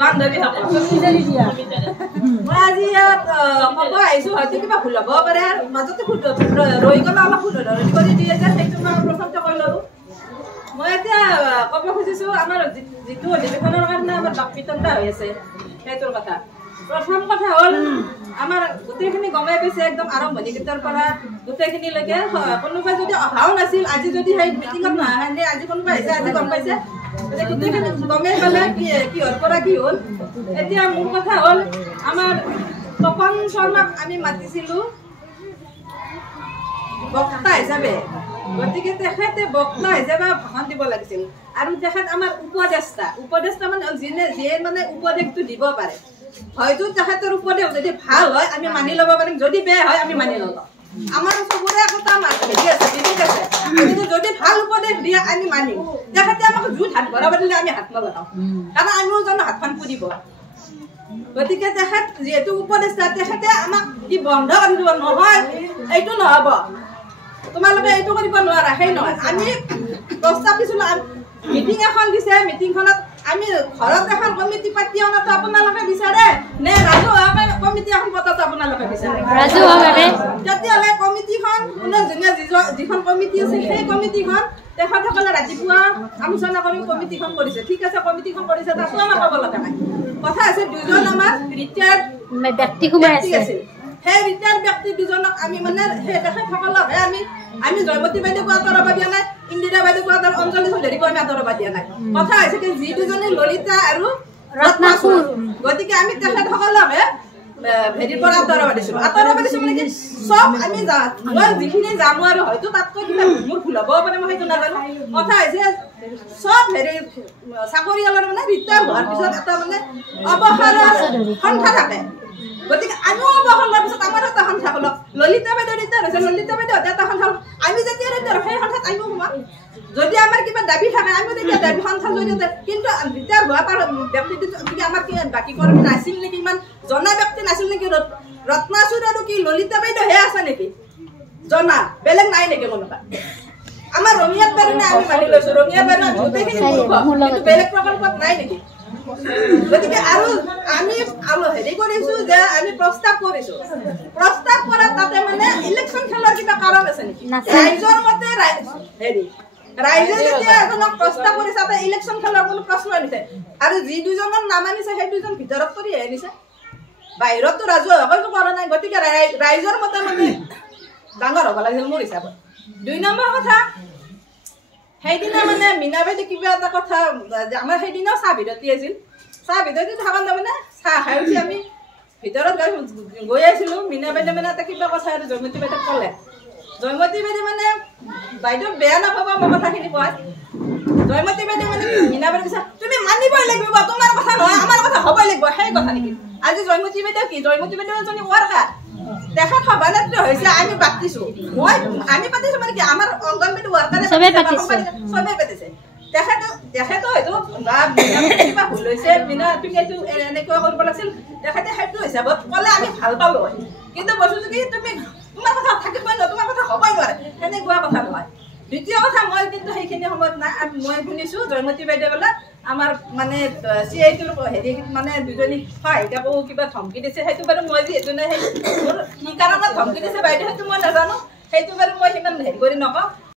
বান্ধৱী মই আজি ইয়াত ক'ব আহিছোঁ হয়তো কিবা ভুল হ'ব পাৰে মাজতে ৰৈ গ'লে অলপ ভুল কৰি দিয়ে যে সেইটো মই প্ৰথমতে কৈ ল'লোঁ মই এতিয়া ক'ব খুজিছোঁ আমাৰ যিটো অধিৱেশনৰ কাৰণে আমাৰ বাক বিতণ্ডা হৈ আছে সেইটোৰ কথা প্ৰথম কথা হ'ল আমাৰ গোটেইখিনি গমাই পাইছে একদম আৰম্ভণিকেইটাৰ পৰা গোটেইখিনিলৈকে কোনোবাই যদি অহাও নাছিল আজি যদি সেই মিটিঙত নাহে আজি কোনোবাই আহিছে আজি গম পাইছে গোটেইখিনি গমেই পালে কিহৰ পৰা কি হ'ল এতিয়া মোৰ কথা হ'ল আমাৰ তপন শৰ্মাক আমি মাতিছিলোঁ বক্তা হিচাপে গতিকে তেখেতে বক্তা হিচাপে ভাষণ দিব লাগিছিল আৰু তেখেত আমাৰ উপদেষ্টা মানে যিয়ে মানে উপদেশটো দিব পাৰে হয়তো তেখেতৰ উপদেশ যদি ভাল হয় আমি মানি ল'ব পাৰিম যদি বেয়া হয় আমি মানি নলওঁ আমাৰ চবৰে একোটা হেৰি আছে বিবেক আছে কিন্তু যদি ভাল উপদেশ দিয়ে আমি মানিম তেখেতে আমাক জুইত হাত ভৰাব দিলে আমি হাত নলগাওঁ কাৰণ আমিও জানো হাতখন পুৰিব গতিকে তেখেত যিহেতু উপদেষ্টা তেখেতে আমাক কি বন্ধ কৰি দিব নহয় এইটো নহ'ব তোমালোকে এইটো কৰিব নোৱাৰা সেই নহয় আমি প্ৰস্তাৱ দিছিলোঁ মিটিং এখন দিছে মিটিংখনত আমি ঘৰত এখন কমিটি পাতি অনাটো আপোনালোকে বিচাৰে নে ৰাজহুৱাভাৱে কমিটি এখন পতাটো আপোনালোকে বিচাৰে ৰাজহুৱাভাৱে তেতিয়াহ'লে কমিটিখন যিখন কমিটি আছিল সেই কমিটিখন তেখেতসকলে ৰাতিপুৱা আলোচনা কৰি কমিটিখন কৰিছে ঠিক আছে কমিটিখন কৰিছে তাতো আমাৰ ক'ব লগা নাই কথা আছে দুজন আমাৰ ৰিটায়াৰ্ড ব্যক্তি সোমাই আছে সেই ৰিটায়াৰ্ড ব্যক্তি দুজনক আমি মানে সেই তেখেতসকলকহে আমি জয়মতী বাইদেউকো আঁতৰাব দিয়া নাই ইন্দিৰা বাইদেউকো অঞ্জলি চৌধুৰীকো আমি আঁতৰাব দিয়া নাই কথা হৈছে কি যি দুজনী ললিতা আৰু ৰত্নাসুৰ গতিকে আমি তেখেতসকলকহে হেৰিৰ পৰা আঁতৰাব দিছোঁ মানে কি চব আমি মই যিখিনি জানো আৰু হয়তো তাতকৈ কিবা মোৰ ভুল হ'ব পাৰে মই সেইটো নাজানো কথা হৈছে চব হেৰি চাকৰিয়ালৰ মানে ৰিটায়াৰ হোৱাৰ পিছত এটা মানে অৱসৰৰ সংখ্যা থাকে গতিকে আমিও অৱসৰ লোৱাৰ পিছত আমাৰ এটা সংখ্যা হ'ল ললিতা বাইদেউ ৰিটায়াৰ হৈছে ললিতা বাইদেউ এটা সংখ্যা আমি যেতিয়া ৰিটায়াৰ সেই সংখ্যাত আমিও সোমাম যদি আমাৰ কিবা দাবী থাকে আমিও তেতিয়া দাবী সংখ্যাৰ জৰিয়তে কিন্তু ৰিটায়াৰ হোৱাৰ পৰা ব্যক্তিটো আমাৰ কি বাকী কৰ্মী নাছিল নেকি ইমান জনা ব্যক্তি নাছিল নেকি ৰত্নাসুৰ আৰু কি ললিতা বাইদেউহে আছে নেকি জনা বেলেগ নাই নেকি কোনোবা আমাৰ ৰঙিয়াত বাৰীনে আমি মানি লৈছোঁ ৰঙিয়াত বাৰী গোটেইখিনি কিন্তু বেলেগ প্ৰকল্পত নাই নেকি গতিকে আৰু আমি হেৰি কৰিছোঁ যে আমি প্ৰস্তাৱ কৰিছোঁ প্ৰস্তাৱ কৰাত তাতে মানে ইলেকশ্যন খেলাৰ কিবা কাৰণ আছে নেকি ৰাইজৰ মতে হেৰি ৰাইজে যেতিয়া এজনক প্ৰস্তাৱ কৰিছে তাতে ইলেকশ্যন খেলাৰ কোনো প্ৰশ্ন আনিছে আৰু যি দুজনৰ নাম আনিছে সেই দুজন ভিতৰত কৰি আনিছে বাহিৰততো ৰাজহুৱাভাৱেতো কৰা নাই গতিকে ৰাইজৰ মতে মানে ডাঙৰ হ'ব লাগিছিল মোৰ হিচাপত 2 নম্বৰ কথা সেইদিনা মানে মীনা বাইদেউ কিবা এটা কথা আমাৰ সেইদিনাও চাহ বিৰতি আছিল চাহ বিৰতি থকা মানে চাহ খাই উঠি আমি ভিতৰত গৈ আছিলোঁ মীনা বাইদেউ মানে এটা কিবা কথা আৰু জয়মতী বাইদেউক ক'লে জয়মতী বাইদেউ মানে বাইদেউ বেয়া নাপাবা মই কথাখিনি কোৱাত জয়মতী বাইদেউ মানে মীনা বাইদেউ কৈছে তুমি মানিবই লাগিব তোমাৰ কথা নহয় আমাৰ কথা হ'বই লাগিব সেই কথা নেকি আজি জয়মতী বাইদেউ কি জয়মতী বাইদেউ এজনী ৱাৰ্কাৰ তেখেত সভানেত্ৰী হৈছে আমি পাতিছোঁ আমি পাতিছোঁ মানে কি আমাৰ অংগনবাড়ী ৱাৰ্কাৰে চবেই পাতিছে তেখেতো হয়তো কিবা ভুল হৈছে বিনা তুমি এইটো এনেকুৱা কৰিব লাগিছিল তেখেতে সেইটো হিচাপত ক'লে আমি ভাল পালোঁ হয় কিন্তু বস্তুটো কি তুমি তোমাৰ কথা থাকিবই নহয় তোমাৰ কথা হ'বই নোৱাৰে সেনেকুৱা কথা নহয় দ্বিতীয় কথা মই কিন্তু সেইখিনি সময়ত নাই মই শুনিছোঁ জয়মতী বাইদেউ বোলে আমাৰ মানে CIটোৰ হেৰি মানে দুজনী সহায়িকাকো কিবা ধমকি দিছে সেইটো বাৰু মই যিহেতু নাই সেই মোৰ কি কাৰণত ধমকি দিছে বাইদেউ সেইটো মই নাজানো সেইটো বাৰু মই সিমান হেৰি কৰি নকওঁ